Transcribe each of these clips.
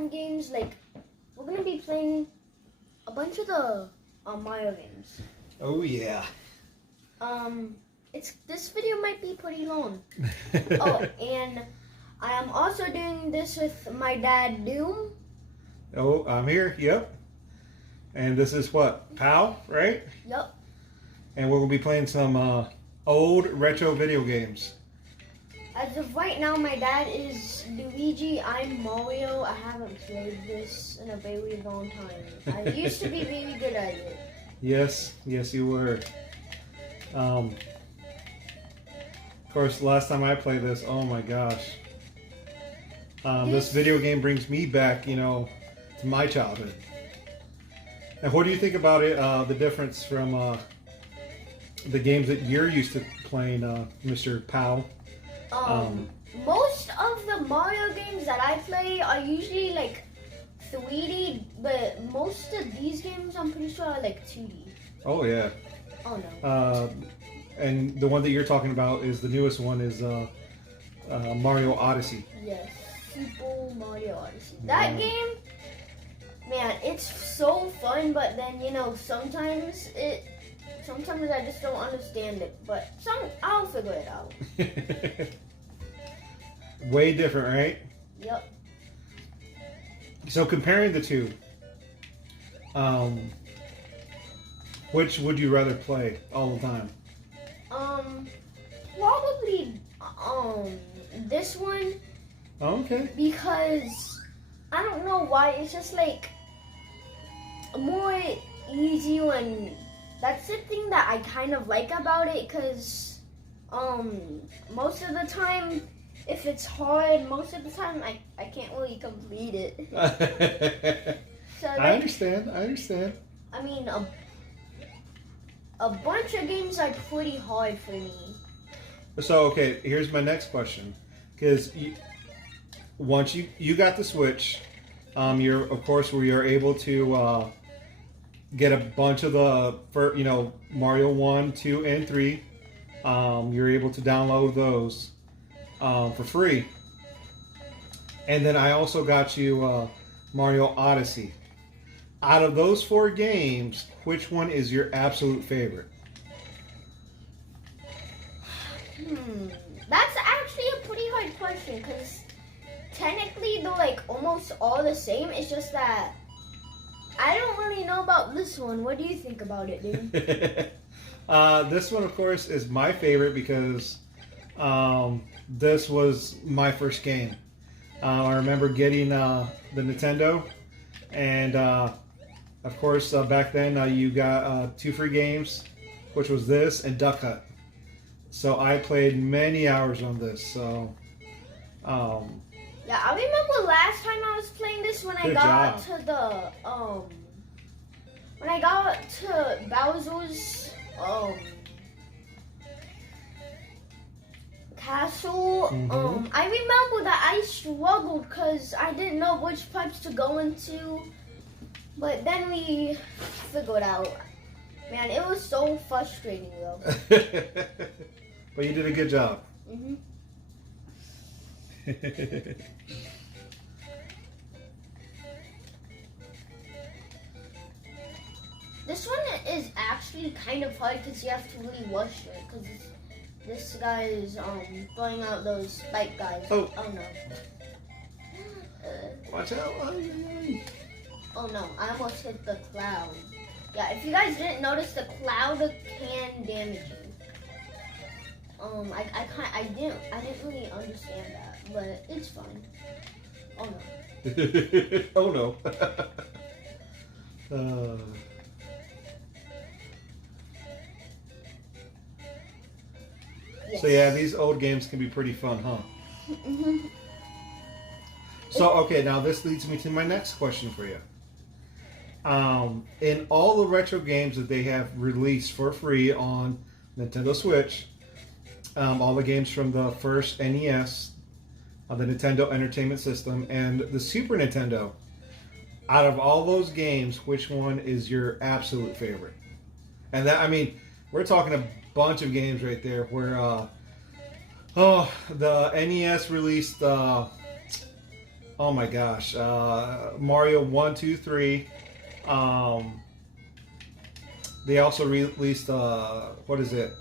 fun games. Like, we're gonna be playing a bunch of the Mario games. Oh yeah. This video might be pretty long. Oh, and I am also doing this with my dad, Doom. Oh, I'm here. Yep. And this is what? POW, right? Yep. And we're gonna be playing some old retro video games. As of right now, my dad is Luigi. I'm Mario. I haven't played this in a very long time. I used to be very good at it. Yes, you were. Of course, last time I played this, oh my gosh. This video game brings me back, to my childhood. And what do you think about it, the difference from the games that you're used to playing, Mr. Powell? Most of the Mario games that I play are usually like 3D, but most of these games I'm pretty sure are like 2D. Oh yeah. Oh no. And the one that you're talking about is the newest one is Mario Odyssey. Yes, Super Mario Odyssey. That game, man, it's so fun, but then sometimes I just don't understand it, but I'll figure it out. Way different, right? Yep. So comparing the two, which would you rather play all the time? Probably this one. Okay. Because I don't know why, it's just like more easy, and that's the thing that I kind of like about it, because most of the time if it's hard, most of the time I can't really complete it. So I understand. I mean, a bunch of games are pretty hard for me. So okay, here's my next question, because once you got the Switch, you're of course we are able to get a bunch of the Mario 1, 2, and 3. You're able to download those for free. And then I also got you Mario Odyssey. Out of those 4 games, which one is your absolute favorite? That's actually a pretty hard question, because technically they're like almost all the same. It's just that I don't really know about this one. What do you think about it, dude? This one, of course, is my favorite because this was my first game. I remember getting the Nintendo, and of course, back then you got 2 free games, which was this and Duck Hunt. So I played many hours on this. So yeah, I remember last time I was playing this when I got to the when I got to Bowser's castle. I remember that I struggled because I didn't know which pipes to go into, but then we figured out. Man, it was so frustrating though. But you did a good job. This one is actually kind of hard because you have to really rush it, because this guy is throwing out those spike guys. Oh no. Watch out. Oh no, I almost hit the cloud. Yeah, if you guys didn't notice, the cloud can damage you. I didn't really understand that, but it's fine. Oh no. Oh no. Yes. So yeah, these old games can be pretty fun, huh? So okay, now this leads me to my next question for you. In all the retro games that they have released for free on Nintendo Switch, all the games from the first NES, the Nintendo Entertainment System, and the Super Nintendo, out of all those games, which one is your absolute favorite? And that, I mean, we're talking a bunch of games right there where the NES released oh my gosh, Mario 1, 2, 3. They also released what is it?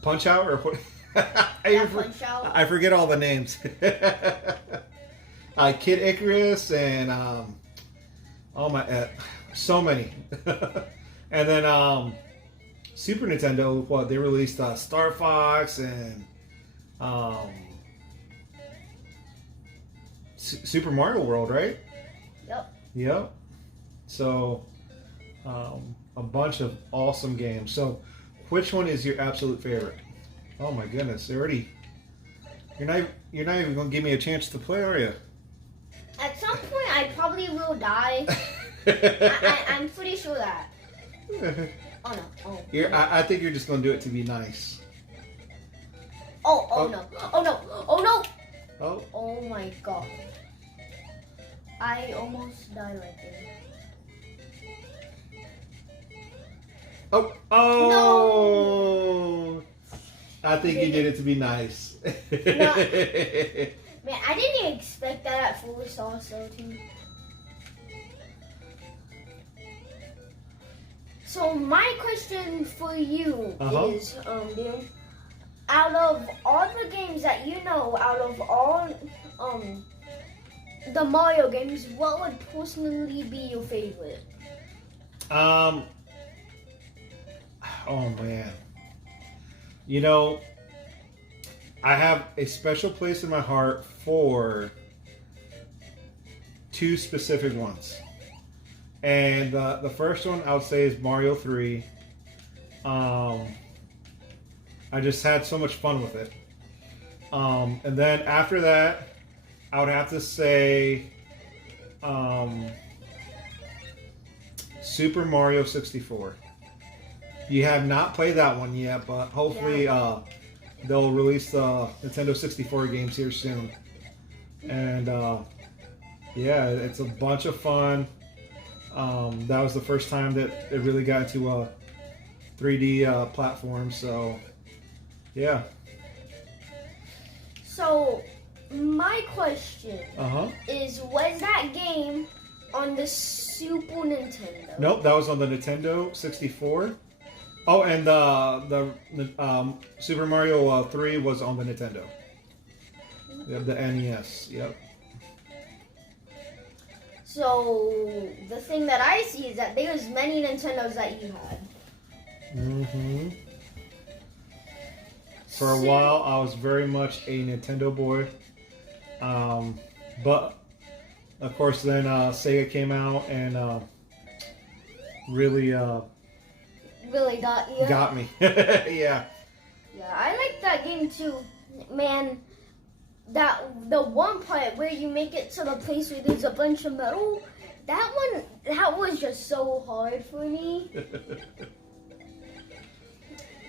Punch Out or what? Punch Out. I forget all the names. Kid Icarus and oh my, so many. And then Super Nintendo, what they released Star Fox and Super Mario World, right? Yep. Yep. So a bunch of awesome games. So which one is your absolute favorite? Oh my goodness, already. You're not even gonna give me a chance to play, are you? At some point, I probably will die. I'm pretty sure that. Oh no! Oh. I think you're just gonna do it to be nice. Oh no! Oh no! Oh no! Oh. Oh my god! I almost died right there. Oh! Oh! No. I think you did it to be nice. No. Man, I didn't even expect that at first also too. So my question for you is, Dan, out of all the games that you know, out of all the Mario games, what would personally be your favorite? Oh man. You know, I have a special place in my heart for two specific ones. And the first one I would say is Mario 3. I just had so much fun with it. And then after that, I would have to say Super Mario 64. You have not played that one yet, but hopefully they'll release the Nintendo 64 games here soon. And yeah, it's a bunch of fun. That was the first time that it really got into a 3D platform, so yeah. So my question is, was that game on the Super Nintendo? Nope, that was on the Nintendo 64. Oh, and the Super Mario 3 was on the Nintendo. Yeah, the NES. Yep. So the thing that I see is that there's many Nintendos that you had. Mm-hmm. For a while, I was very much a Nintendo boy. But of course, then Sega came out and really got you. Got me. Yeah. Yeah, I like that game too, man. The one part where you make it to the place where there's a bunch of metal, that was just so hard for me.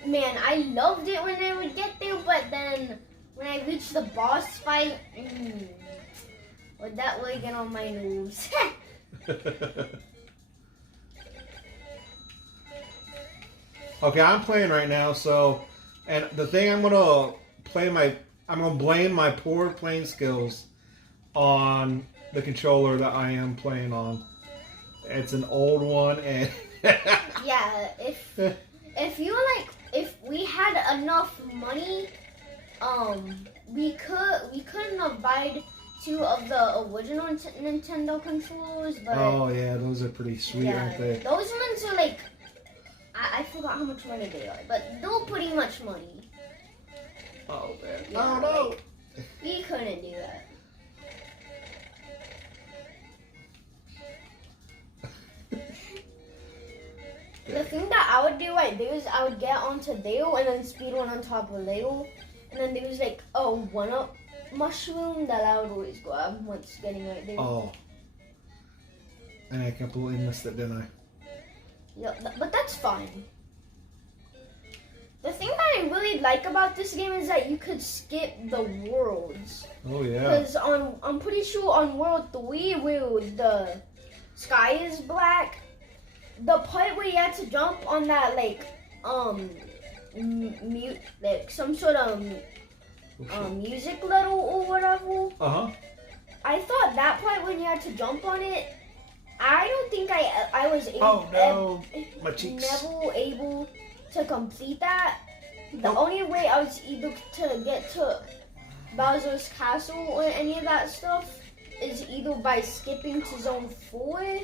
Man, I loved it when I would get there, but then when I reached the boss fight, would that really get on my nerves? Okay, I'm playing right now, so, and the thing I'm gonna blame my poor playing skills on the controller that I am playing on. It's an old one, and yeah, if we had enough money, we couldn't have bought two of the original Nintendo controllers, but oh yeah, those are pretty sweet, aren't they? Those ones are like, I forgot how much money they are, but they're pretty much money. Oh man, Yeah, oh no, like, we couldn't do that. The thing that I would do right there is I would get onto Dale and then speed one on top of Dale, and then there was like a 1-up mushroom that I would always grab once getting right there. Oh, and I completely missed it, didn't I? Yeah, but that's fine. The thing that I really like about this game is that you could skip the worlds. Oh yeah. Because I'm pretty sure on World 3 where the sky is black, the part where you had to jump on that like some sort of music level or whatever. I thought that part when you had to jump on it, I don't think I was able, Oh no, my cheeks. never able to complete that. The only way I was able to get to Bowser's Castle or any of that stuff is either by skipping to Zone 4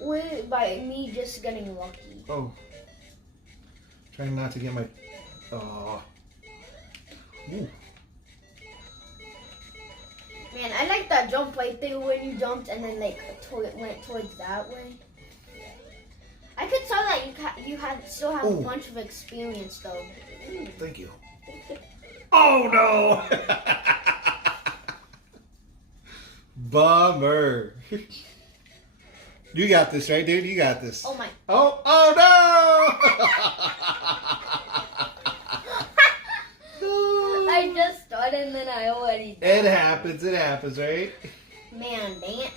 or by me just getting lucky. Oh. Trying not to get my... Ooh. Man, I like that jump right there when you jumped and then like went towards that way. I could tell that you still have a bunch of experience though. Thank you. Oh no! Bummer. You got this, right, dude? You got this. Oh my. Oh no! I just started and then I already It died. happens, right? Man, dang it.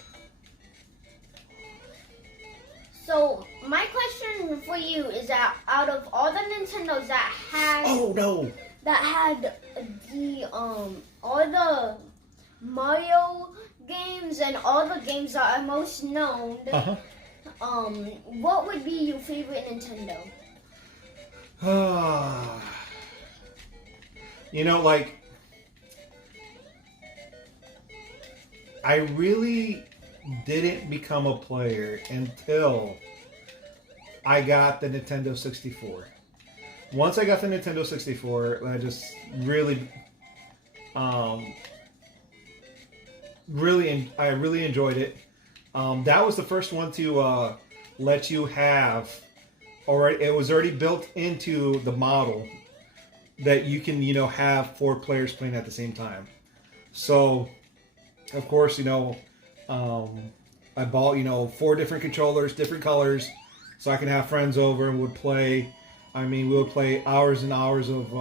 So, my question for you is that out of all the Nintendos that had had the all the Mario games and all the games that are most known, what would be your favorite Nintendo? You know, like, I really didn't become a player until I got the Nintendo 64. Once I got the Nintendo 64, I just really, I really enjoyed it. That was the first one to let you have, it was already built into the model that you can, have 4 players playing at the same time. So, of course, I bought, 4 different controllers, different colors, so I can have friends over and would play. I mean, we would play hours and hours of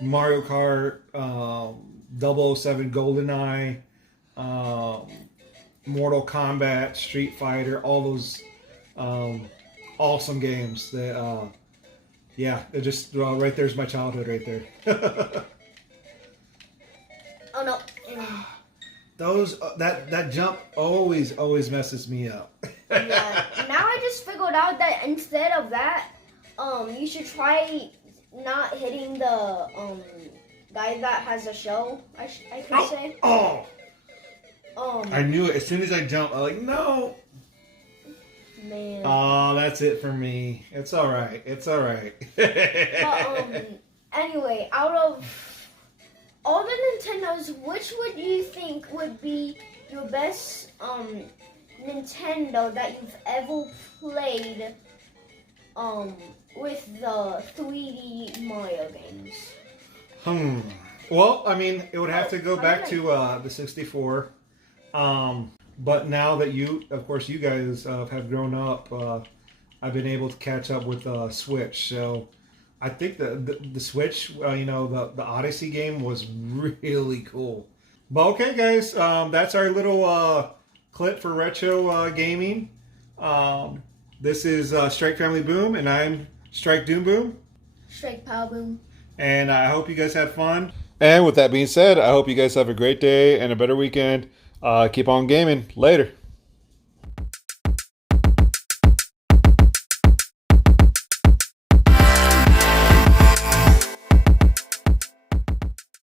Mario Kart, 007 GoldenEye, Mortal Kombat, Street Fighter, all those awesome games that, it just, right there's my childhood right there. Oh no. Those that jump always messes me up. Yeah. Now I just figured out that instead of that, you should try not hitting the guy that has a show. I could say. Oh. I knew it as soon as I jumped. I was like, no. Man. Oh, that's it for me. It's all right. But anyway, out of all the Nintendos, which would you think would be your best Nintendo that you've ever played with the 3D Mario games? Well, I mean, it would have to go back to the 64. But now that of course, you guys have grown up, I've been able to catch up with Switch. So I think the Switch, the Odyssey game was really cool. But okay, guys, that's our little clip for retro gaming. This is StrikeFamilyBoom, and I'm StrikeDoomBoom. StrikePowerBoom. And I hope you guys had fun. And with that being said, I hope you guys have a great day and a better weekend. Keep on gaming. Later.